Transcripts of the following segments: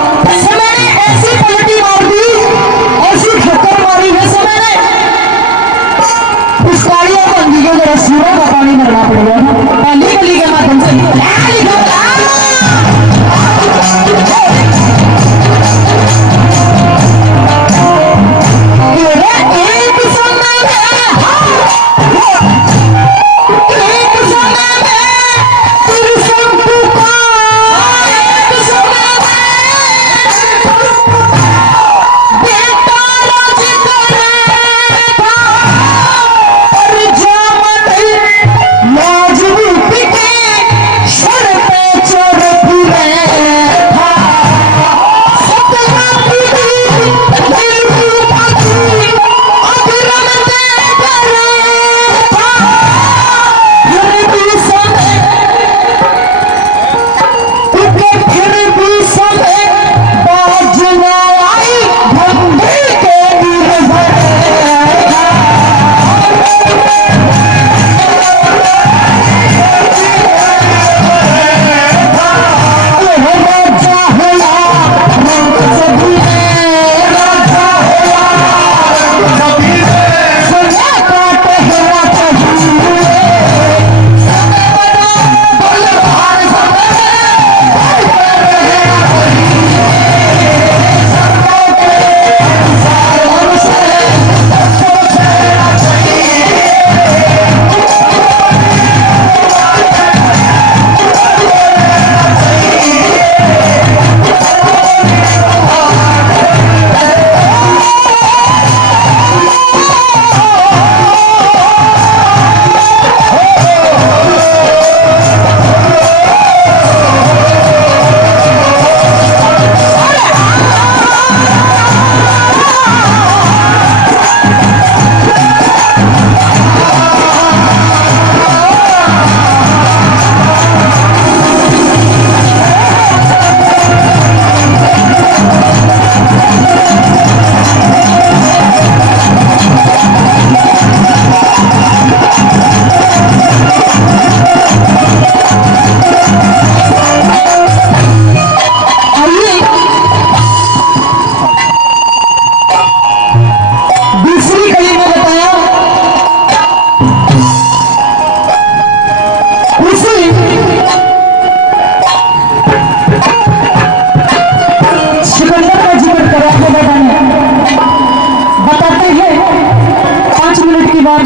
ऐसी पलटी मार दी, ऐसी ठक्कर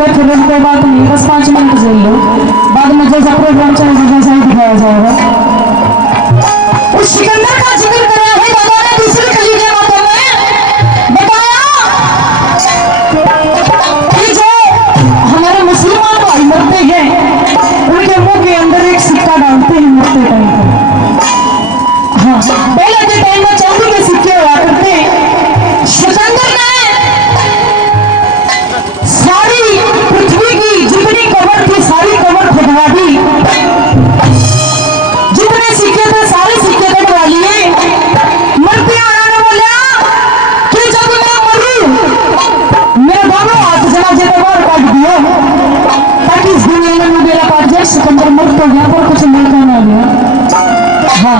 है, फिर कोई बात नहीं, बस 5 मिनट झेल लो, बाद में जैसा प्रोग्राम चलेगा वैसा ही दिखाया जाएगा। उस सिकंदर का जिक्र करा है बाबा ने दूसरी कली के माता में बताया कि जो हमारे मुसलमान भाई मरते हैं उनके मुंह के अंदर एक सिक्का डालते हैं मरते टाइम पर। हाँ, पहले के टाइम में चांदी के सिक्के हुआ करते। सिकंदर ने सारी पृथ्वी की जितनी कबर थी सारी कबर खुदवा दी, जितने सिक्के थे सारे सिक्के कटवा लिए। मरते आना ने बोला कि जब मैं मरूं मेरे दोनों हाथ जनाजे के बाहर काट दियो ताकि इस दुनिया में मेरा पाट जाए। सिकंदर मर तो गया पर कुछ मिलता ना गया। हाँ,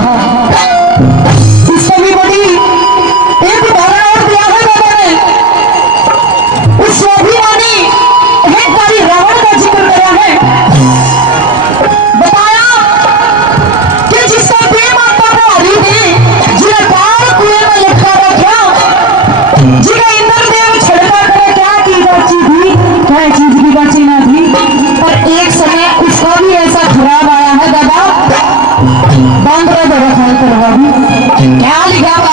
इससे भी बड़ी एक उदाहरण और दिया है बाबा ने। उस स्वाभिमानी अहंकारी रावण का जिक्र किया है, बताया कि जिसका प्रेम आता है हरि ने जिन्हें पार कुएं में लटका रखा, जिन्हें इंद्रदेव छिड़का करे क्या की बची थी, क्या चीज की बची ना थी। पर एक समय उसका भी ऐसा खराब आया है दादा, बांद्रा दो रखा करवा भी क्या लिखा था।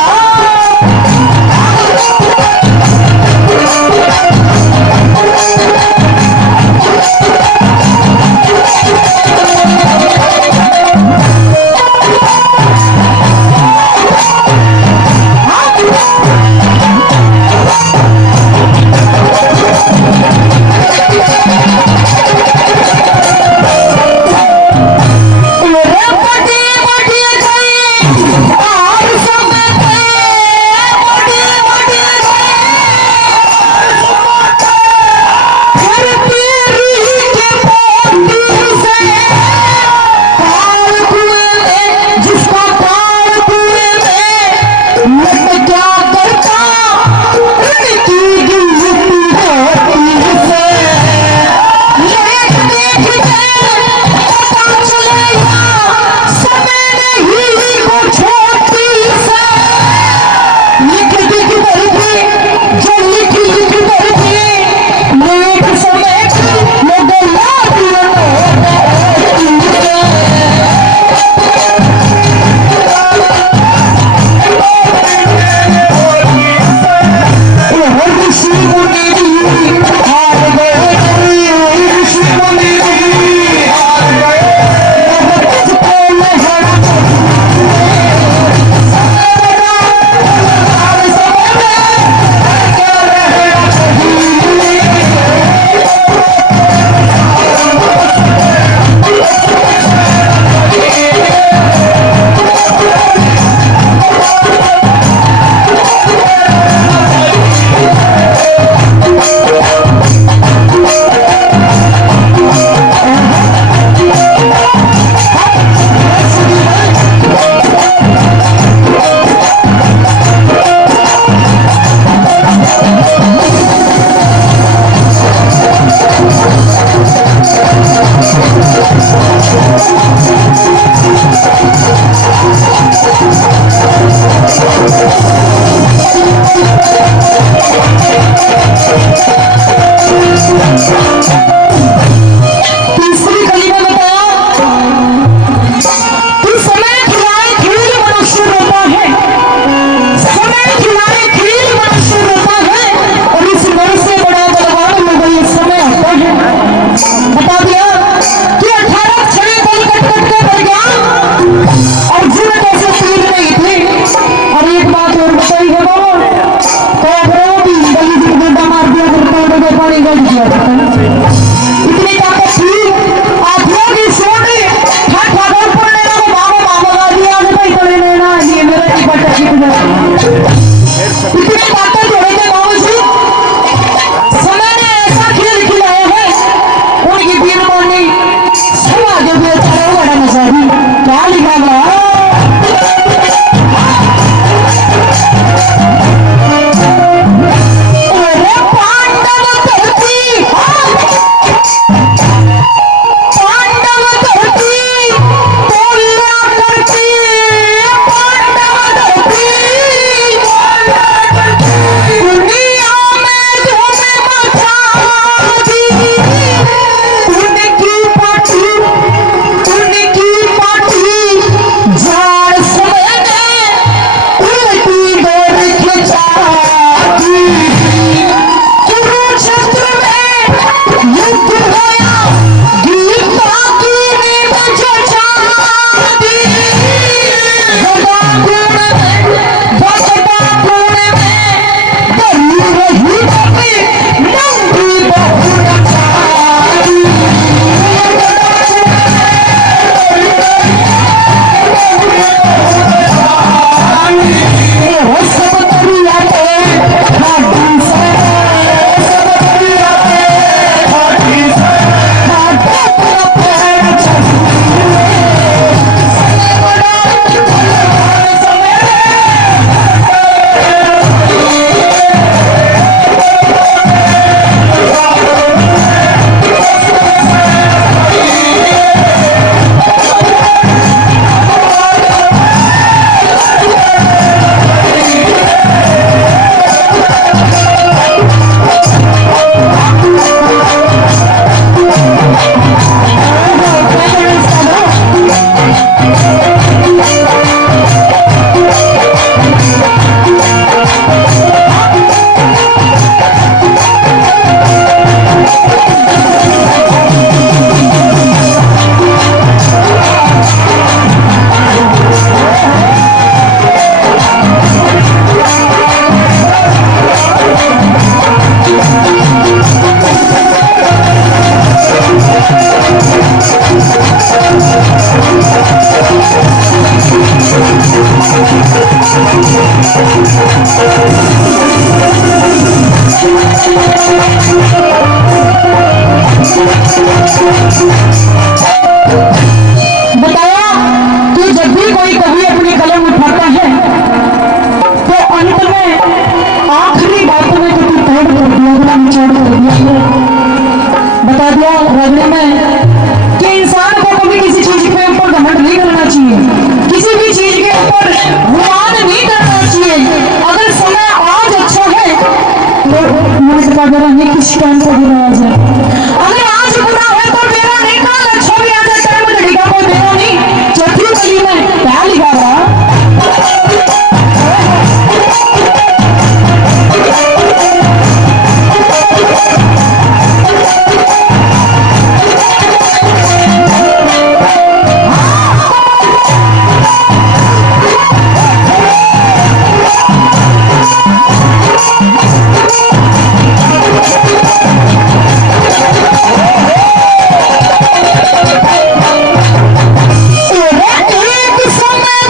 बताया कि जब भी कोई कवि अपनी कलम उठाता है तो अंत में आखिरी बातों में तो तू तोड़ कर दिया, बड़ा निचोड़ कर दिया। बता दिया रगड़े में कि इंसान को कभी किसी चीज के ऊपर घमंड नहीं करना चाहिए, किसी भी चीज के ऊपर गुमान नहीं करना चाहिए। अगर समय आज अच्छा है तो मैं बता दे रहा नहीं किस टाइम को बुरा आ जाए, अगर आज बुरा है तो मेरा नहीं कल अच्छा भी आ जाए, टाइम लड़ेगा कोई मेरा नहीं। चौथी गली में क्या लिखा रहा एक समय